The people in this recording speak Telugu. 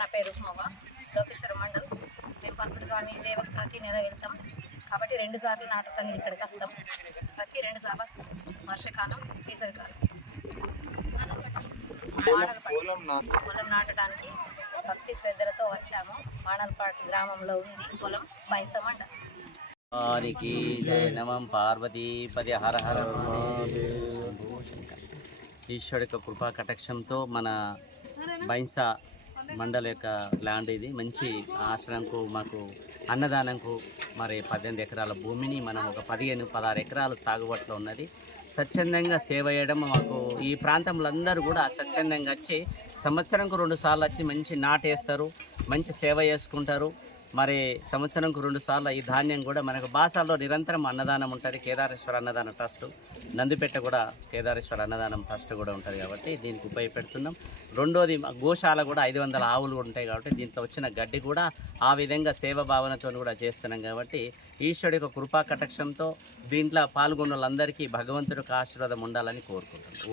నా పేరు ఉప్మవ్వ, లోకేశ్వర మండల్. మేము పత్తుడు స్వామి సేవకు ప్రతి నెల వెళ్తాం కాబట్టి 2 సార్లు నాటకానికి ఇక్కడికి వస్తాం. ప్రతి 2 సార్లు వస్తాం, వర్షాకాలం, వేసవికాలం. పొలం నాటడానికి భక్తి శ్రద్ధలతో వచ్చాము. వానల్పాడు గ్రామంలో ఉంది పొలం, బైసమండ. వారికి జయ నమః. పార్వతీపది హర హర ఈశ్వరుడి యొక్క కృపా కటాక్షంతో మన బైంసా మండల యొక్క ల్యాండ్ ఇది. మంచి ఆశ్రమంకు మాకు అన్నదానంకు మరి 18 ఎకరాల భూమిని మనం ఒక 15-16 ఎకరాలు సాగుబాటులో ఉన్నది. స్వచ్ఛందంగా సేవ చేయడం మాకు ఈ ప్రాంతంలో అందరూ కూడా స్వచ్ఛందంగా వచ్చి సంవత్సరంకు 2 సార్లు వచ్చి మంచి నాటేస్తారు, మంచి సేవ చేసుకుంటారు. మరి సంవత్సరంకు 2 సార్లు ఈ ధాన్యం కూడా మనకు బాసాల్లో నిరంతరం అన్నదానం ఉంటుంది. కేదారేశ్వర అన్నదాన ట్రస్ట్, నందిపేట కూడా కేదారేశ్వర అన్నదానం ట్రస్ట్ కూడా ఉంటుంది కాబట్టి దీనికి ఉపయోగపెడుతున్నాం. రెండోది గోశాల కూడా 500 ఆవులు ఉంటాయి కాబట్టి దీంట్లో వచ్చిన గడ్డి కూడా ఆ విధంగా సేవ భావనతో కూడా చేస్తున్నాం కాబట్టి ఈశ్వరుడి యొక్క కృపా కటాక్షంతో దీంట్లో పాల్గొన్న వాళ్ళందరికీ భగవంతుడికి ఆశీర్వాదం ఉండాలని కోరుకుంటున్నాం.